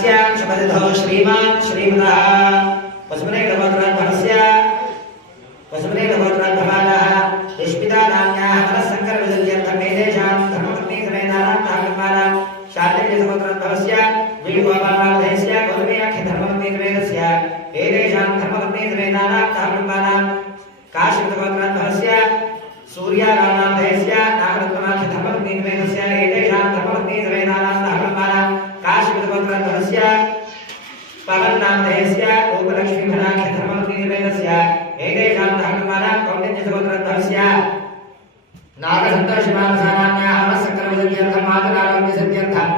शुभदिधौ श्रीमान् श्रीमतः वसुमने नवोत्तराद्भवस्य वसुमने नवोत्तराद्भवानः दुष्पिता नाम्याः मनःसङ्करविदुर्यर्थम् एतेषां धर्मपत्नीसमेतानां शाल्यसमुद्रोद्भवस्य वीणुगोपालदेशस्य गौरवीयाख्यधर्मपत्नीसमेतस्य एतेषां धर्मपत्नीसमेतानां काशीगोत्रोद्भवस्य सूर्यारामदेशस्य नागरत्नमाख्यधर्मपत्नीसमेतस्य एतेषां धर्मपत्नीसमेतानां काशीगोत्रोद्भवस्य पवन्नामदेशस्य रूपलक्ष्मीभराख्यधर्मपत्नीसमेतस्य एतेषां धर्मपत्नीसमेतानां कौण्डिन्यगोत्रोद्भवस्य नागसन्तोषमानसानान्याः मनःसङ्करविदुर्यर्थम् आदरारोग्यसिद्ध्यर्थम्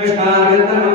Krishna